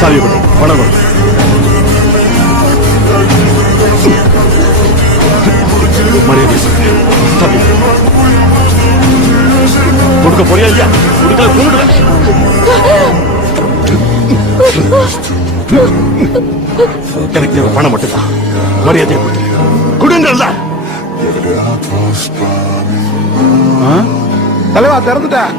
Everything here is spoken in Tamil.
சாவி கொடு, பணம் கொடு. மரியாதை சொல்றேன். சாவி கொடுக்க போறியா இல்லையா? கொடுக்கல கொண்டுடுவேன். எனக்கு தேவை பணம் மட்டும்தான். மரியாதையை கொடுத்து கொடுங்கல்ல. தலைவா திறந்துட்டேன்.